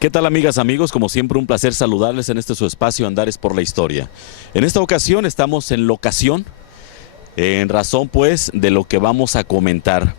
¿Qué tal, amigas, amigos? Como siempre, un placer saludarles en este su espacio Andares por la Historia. En esta ocasión estamos en locación, en razón pues de lo que vamos a comentar.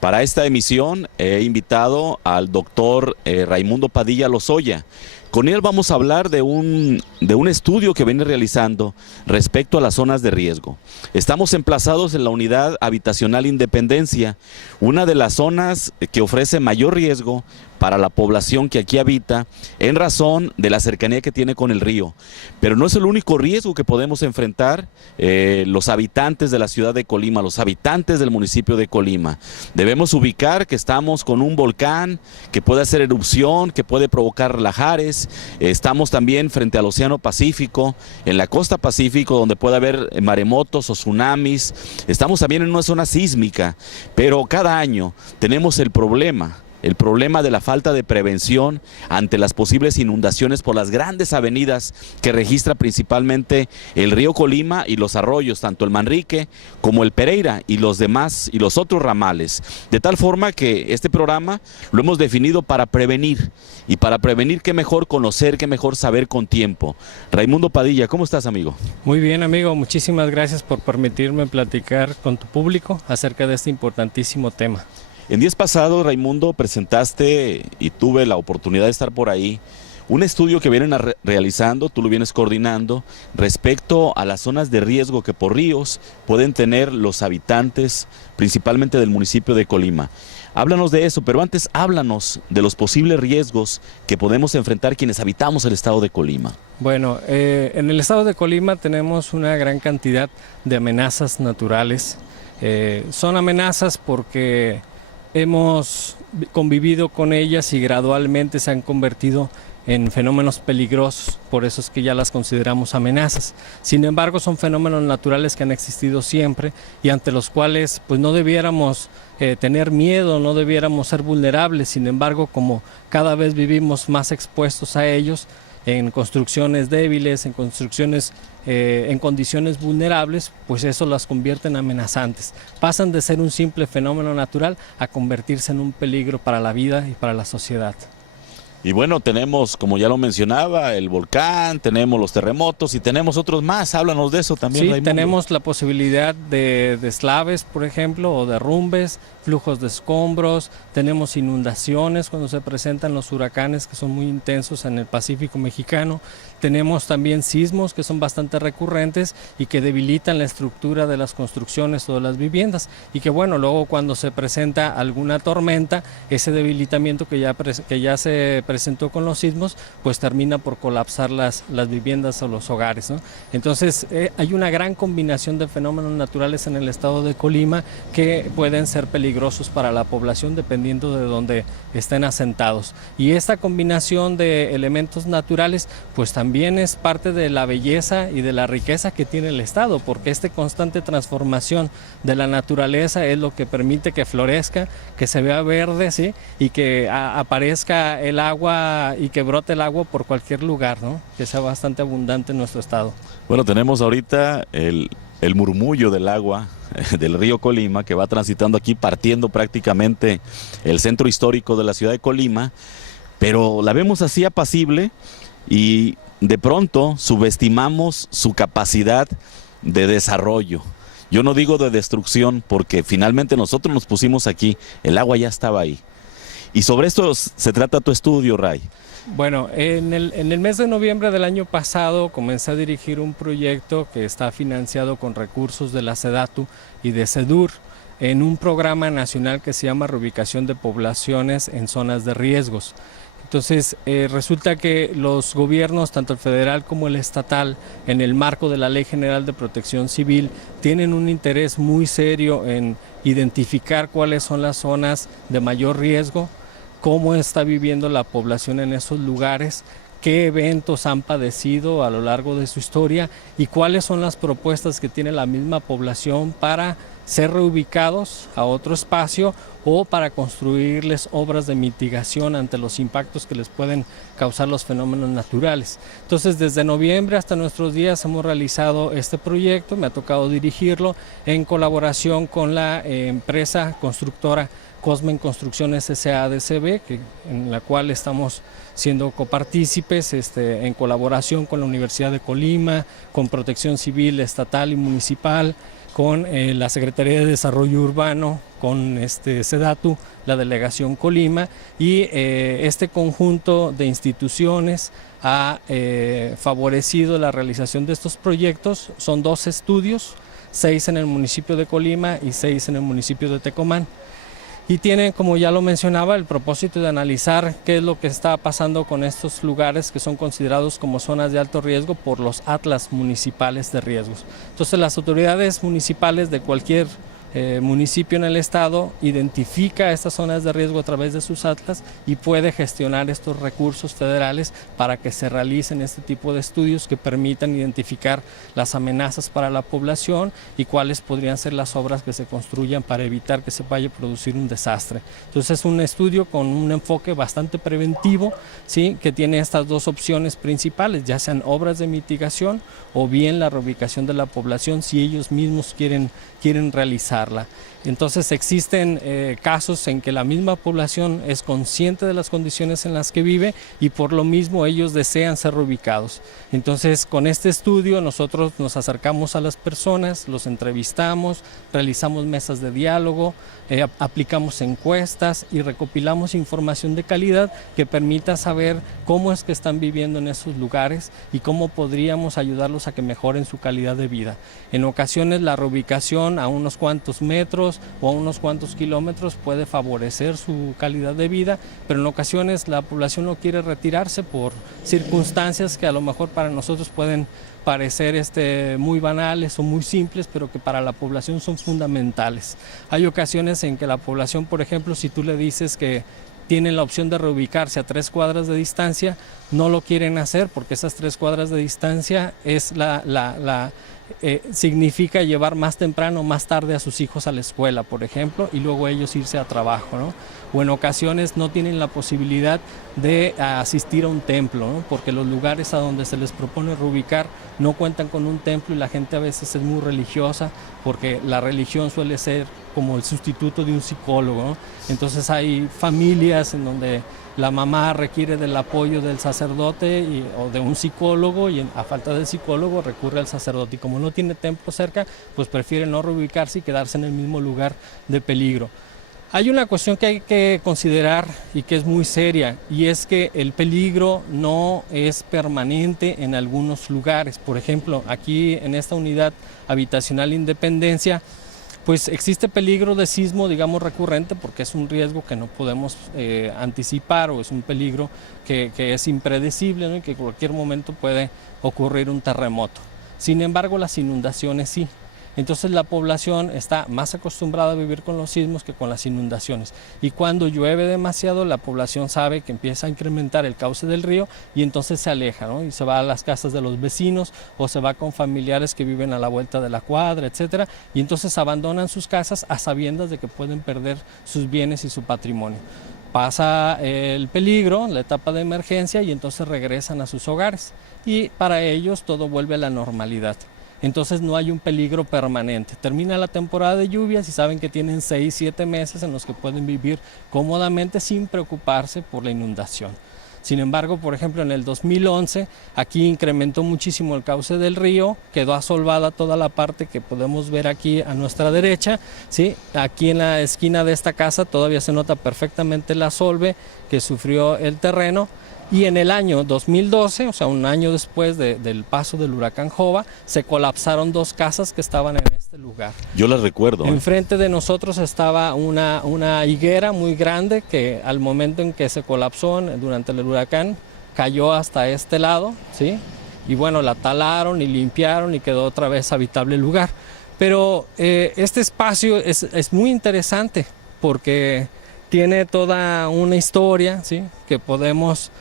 Para esta emisión he invitado al doctor Raimundo Padilla Lozoya. Con él vamos a hablar de un estudio que viene realizando respecto a las zonas de riesgo. Estamos emplazados en la unidad habitacional Independencia, una de las zonas que ofrece mayor riesgo para la población que aquí habita en razón de la cercanía que tiene con el río. Pero no es el único riesgo que podemos enfrentar los habitantes de la ciudad de Colima, los habitantes del municipio de Colima. Debemos ubicar que estamos con un volcán que puede hacer erupción, que puede provocar lahares. Estamos también frente al Océano Pacífico, en la costa Pacífico, donde puede haber maremotos o tsunamis. Estamos también en una zona sísmica, pero cada año tenemos el problema de la falta de prevención ante las posibles inundaciones por las grandes avenidas que registra principalmente el río Colima y los arroyos, tanto el Manrique como el Pereira y los demás y los otros ramales. De tal forma que este programa lo hemos definido para prevenir, y para prevenir qué mejor conocer, qué mejor saber con tiempo. Raimundo Padilla, ¿cómo estás, amigo? Muy bien, amigo, muchísimas gracias por permitirme platicar con tu público acerca de este importantísimo tema. En días pasados, Raimundo, presentaste, y tuve la oportunidad de estar por ahí, un estudio que vienen realizando, tú lo vienes coordinando, respecto a las zonas de riesgo que por ríos pueden tener los habitantes, principalmente del municipio de Colima. Háblanos de eso, pero antes háblanos de los posibles riesgos que podemos enfrentar quienes habitamos el estado de Colima. Bueno, en el estado de Colima tenemos una gran cantidad de amenazas naturales. Son amenazas porque hemos convivido con ellas y gradualmente se han convertido en fenómenos peligrosos, por eso es que ya las consideramos amenazas. Sin embargo, son fenómenos naturales que han existido siempre y ante los cuales pues no debiéramos tener miedo, no debiéramos ser vulnerables. Sin embargo, como cada vez vivimos más expuestos a ellos, en construcciones débiles, en construcciones en condiciones vulnerables, pues eso las convierte en amenazantes. Pasan de ser un simple fenómeno natural a convertirse en un peligro para la vida y para la sociedad. Y bueno, tenemos, como ya lo mencionaba, el volcán, tenemos los terremotos y tenemos otros más. Háblanos de eso también, Sí, Raimundo. tenemos la posibilidad de deslaves, por ejemplo, o derrumbes, flujos de escombros, tenemos inundaciones cuando se presentan los huracanes que son muy intensos en el Pacífico mexicano, tenemos también sismos que son bastante recurrentes y que debilitan la estructura de las construcciones o de las viviendas y que bueno, luego cuando se presenta alguna tormenta, ese debilitamiento que ya se presentó con los sismos, pues termina por colapsar las viviendas o los hogares, ¿no? Entonces hay una gran combinación de fenómenos naturales en el estado de Colima que pueden ser peligrosos para la población dependiendo de donde estén asentados. Y esta combinación de elementos naturales pues también es parte de la belleza y de la riqueza que tiene el estado, porque esta constante transformación de la naturaleza es lo que permite que florezca, que se vea verde, ¿sí? Y que aparezca el agua y que brote el agua por cualquier lugar, ¿no? Que sea bastante abundante en nuestro estado. Bueno, tenemos ahorita el murmullo del agua del río Colima que va transitando aquí, partiendo prácticamente el centro histórico de la ciudad de Colima, pero la vemos así apacible y de pronto subestimamos su capacidad de desarrollo. Yo no digo de destrucción porque finalmente nosotros nos pusimos aquí, el agua ya estaba ahí. Y sobre esto se trata tu estudio, Ray. Bueno, en el mes de noviembre del año pasado comencé a dirigir un proyecto que está financiado con recursos de la SEDATU y de SEDUR en un programa nacional que se llama Reubicación de Poblaciones en Zonas de Riesgos. Entonces resulta que los gobiernos, tanto el federal como el estatal, en el marco de la Ley General de Protección Civil, tienen un interés muy serio en identificar cuáles son las zonas de mayor riesgo, cómo está viviendo la población en esos lugares, qué eventos han padecido a lo largo de su historia y cuáles son las propuestas que tiene la misma población para ser reubicados a otro espacio o para construirles obras de mitigación ante los impactos que les pueden causar los fenómenos naturales. Entonces, desde noviembre hasta nuestros días hemos realizado este proyecto, me ha tocado dirigirlo en colaboración con la empresa constructora Cosmen Construcciones S.A.D.C.B., en la cual estamos siendo copartícipes en colaboración con la Universidad de Colima, con Protección Civil Estatal y Municipal, con la Secretaría de Desarrollo Urbano, con SEDATU, la Delegación Colima, y este conjunto de instituciones ha favorecido la realización de estos proyectos. Son 2 estudios, 6 en el municipio de Colima y 6 en el municipio de Tecomán. Y tienen, como ya lo mencionaba, el propósito de analizar qué es lo que está pasando con estos lugares que son considerados como zonas de alto riesgo por los atlas municipales de riesgos. Entonces, las autoridades municipales de cualquier municipio en el estado identifica estas zonas de riesgo a través de sus atlas y puede gestionar estos recursos federales para que se realicen este tipo de estudios que permitan identificar las amenazas para la población y cuáles podrían ser las obras que se construyan para evitar que se vaya a producir un desastre. Entonces, es un estudio con un enfoque bastante preventivo, ¿sí?, que tiene estas 2 opciones principales, ya sean obras de mitigación o bien la reubicación de la población si ellos mismos quieren realizarla. Entonces, existen casos en que la misma población es consciente de las condiciones en las que vive y por lo mismo ellos desean ser reubicados. Entonces, con este estudio nosotros nos acercamos a las personas, los entrevistamos, realizamos mesas de diálogo, aplicamos encuestas y recopilamos información de calidad que permita saber cómo es que están viviendo en esos lugares y cómo podríamos ayudarlos a que mejoren su calidad de vida. En ocasiones la reubicación a unos cuantos metros o a unos cuantos kilómetros puede favorecer su calidad de vida, pero en ocasiones la población no quiere retirarse por circunstancias que a lo mejor para nosotros pueden parecer muy banales o muy simples, pero que para la población son fundamentales. Hay ocasiones en que la población, por ejemplo, si tú le dices que tienen la opción de reubicarse a 3 cuadras de distancia, no lo quieren hacer porque esas 3 cuadras de distancia es significa llevar más temprano o más tarde a sus hijos a la escuela, por ejemplo, y luego ellos irse a trabajo, ¿no? O en ocasiones no tienen la posibilidad de asistir a un templo, ¿no?, porque los lugares a donde se les propone reubicar no cuentan con un templo y la gente a veces es muy religiosa porque la religión suele ser como el sustituto de un psicólogo, ¿no? Entonces hay familias en donde la mamá requiere del apoyo del sacerdote o de un psicólogo y a falta del psicólogo recurre al sacerdote y como no tiene templo cerca, pues prefiere no reubicarse y quedarse en el mismo lugar de peligro. Hay una cuestión que hay que considerar y que es muy seria y es que el peligro no es permanente en algunos lugares. Por ejemplo, aquí en esta unidad habitacional Independencia, pues existe peligro de sismo, digamos, recurrente porque es un riesgo que no podemos anticipar o es un peligro que es impredecible, ¿no?, y que en cualquier momento puede ocurrir un terremoto. Sin embargo, las inundaciones sí. Entonces la población está más acostumbrada a vivir con los sismos que con las inundaciones. Y cuando llueve demasiado, la población sabe que empieza a incrementar el cauce del río y entonces se aleja, ¿no?, y se va a las casas de los vecinos o se va con familiares que viven a la vuelta de la cuadra, etcétera, y entonces abandonan sus casas a sabiendas de que pueden perder sus bienes y su patrimonio. Pasa el peligro, la etapa de emergencia y entonces regresan a sus hogares y para ellos todo vuelve a la normalidad. Entonces no hay un peligro permanente. Termina la temporada de lluvias y saben que tienen 6, 7 meses en los que pueden vivir cómodamente sin preocuparse por la inundación. Sin embargo, por ejemplo, en el 2011 aquí incrementó muchísimo el cauce del río, quedó asolvada toda la parte que podemos ver aquí a nuestra derecha, ¿sí? Aquí en la esquina de esta casa todavía se nota perfectamente la asolve que sufrió el terreno. Y en el año 2012, o sea, un año después del paso del huracán Jova, se colapsaron 2 casas que estaban en este lugar. Yo las recuerdo. Enfrente de nosotros estaba una higuera muy grande que al momento en que se colapsó durante el huracán, cayó hasta este lado, ¿sí? Y bueno, la talaron y limpiaron y quedó otra vez habitable el lugar. Pero este espacio es muy interesante porque tiene toda una historia, ¿sí?, que podemos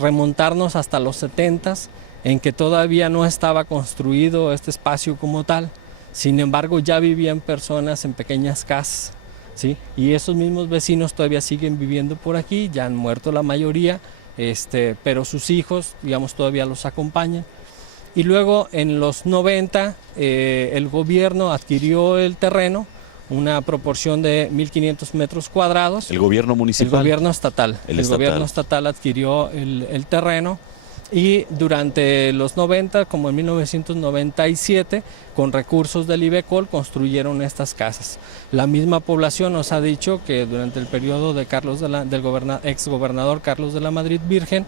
remontarnos hasta los 70s, en que todavía no estaba construido este espacio como tal. Sin embargo, ya vivían personas en pequeñas casas, ¿sí?, y esos mismos vecinos todavía siguen viviendo por aquí, ya han muerto la mayoría, pero sus hijos, digamos, todavía los acompañan. Y luego en los 90 el gobierno adquirió el terreno una proporción de 1.500 metros cuadrados. ¿El gobierno municipal? El gobierno estatal. El gobierno estatal adquirió el terreno. Y durante los 90, como en 1997, con recursos del IBECOL construyeron estas casas. La misma población nos ha dicho que durante el periodo de ex gobernador Carlos de la Madrid Virgen,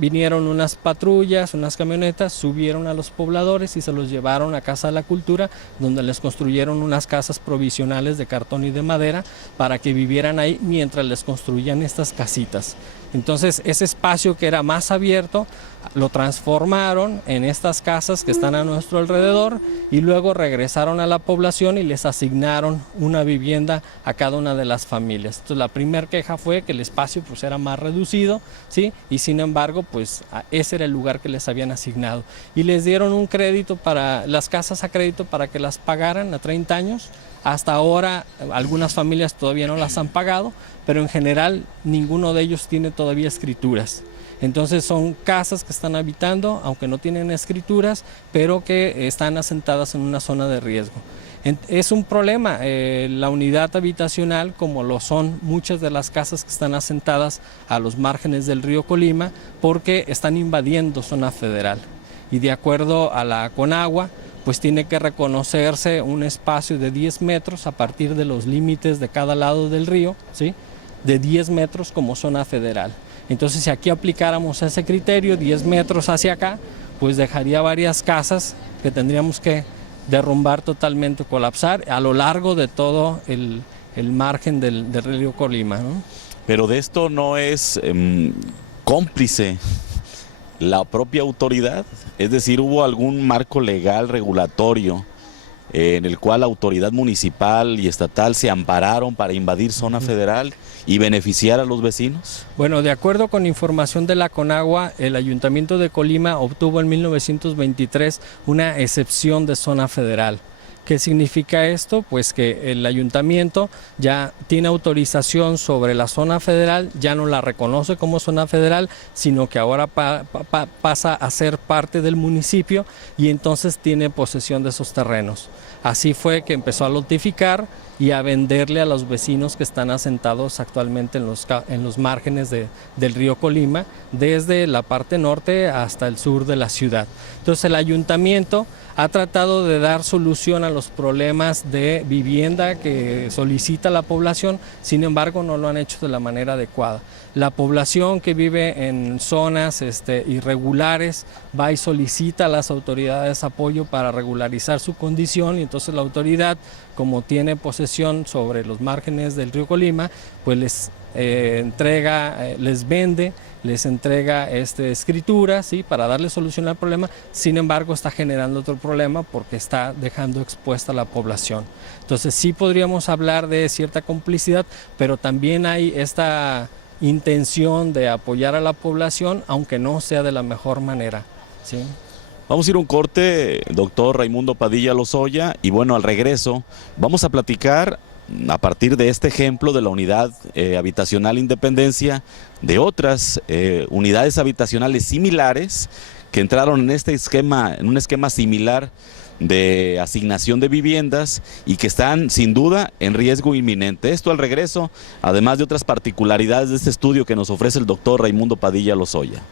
vinieron unas patrullas, unas camionetas, subieron a los pobladores y se los llevaron a Casa de la Cultura, donde les construyeron unas casas provisionales de cartón y de madera para que vivieran ahí mientras les construían estas casitas. Entonces ese espacio que era más abierto lo transformaron en estas casas que están a nuestro alrededor y luego regresaron a la población y les asignaron una vivienda a cada una de las familias. Entonces la primera queja fue que el espacio pues era más reducido, ¿sí? Y sin embargo pues ese era el lugar que les habían asignado y les dieron un crédito para las casas a crédito para que las pagaran a 30 años. Hasta ahora algunas familias todavía no las han pagado, pero en general ninguno de ellos tiene todavía escrituras. Entonces son casas que están habitando, aunque no tienen escrituras, pero que están asentadas en una zona de riesgo. Es un problema la unidad habitacional, como lo son muchas de las casas que están asentadas a los márgenes del río Colima, porque están invadiendo zona federal. Y de acuerdo a la Conagua, pues tiene que reconocerse un espacio de 10 metros a partir de los límites de cada lado del río, ¿sí? De 10 metros como zona federal. Entonces, si aquí aplicáramos ese criterio, 10 metros hacia acá, pues dejaría varias casas que tendríamos que derrumbar totalmente, colapsar a lo largo de todo el margen del río Colima, ¿no? Pero de esto no es cómplice la propia autoridad, es decir, ¿hubo algún marco legal regulatorio en el cual la autoridad municipal y estatal se ampararon para invadir zona federal y beneficiar a los vecinos? Bueno, de acuerdo con información de la Conagua, el Ayuntamiento de Colima obtuvo en 1923 una excepción de zona federal. ¿Qué significa esto? Pues que el ayuntamiento ya tiene autorización sobre la zona federal, ya no la reconoce como zona federal, sino que ahora pasa a ser parte del municipio y entonces tiene posesión de esos terrenos. Así fue que empezó a lotificar y a venderle a los vecinos que están asentados actualmente en los márgenes del río Colima, desde la parte norte hasta el sur de la ciudad. Entonces el ayuntamiento ha tratado de dar solución a los problemas de vivienda que solicita la población, sin embargo no lo han hecho de la manera adecuada. La población que vive en zonas irregulares va y solicita a las autoridades apoyo para regularizar su condición y entonces la autoridad, como tiene posesión sobre los márgenes del río Colima, pues les vende, les entrega escrituras, ¿sí? Para darle solución al problema. Sin embargo, está generando otro problema porque está dejando expuesta a la población. Entonces sí podríamos hablar de cierta complicidad, pero también hay esta intención de apoyar a la población, aunque no sea de la mejor manera, ¿sí? Vamos a ir a un corte, doctor Raimundo Padilla Lozoya, y bueno, al regreso vamos a platicar a partir de este ejemplo de la unidad habitacional Independencia, de otras unidades habitacionales similares que entraron en un esquema similar de asignación de viviendas y que están sin duda en riesgo inminente. Esto al regreso, además de otras particularidades de este estudio que nos ofrece el doctor Raimundo Padilla Lozoya.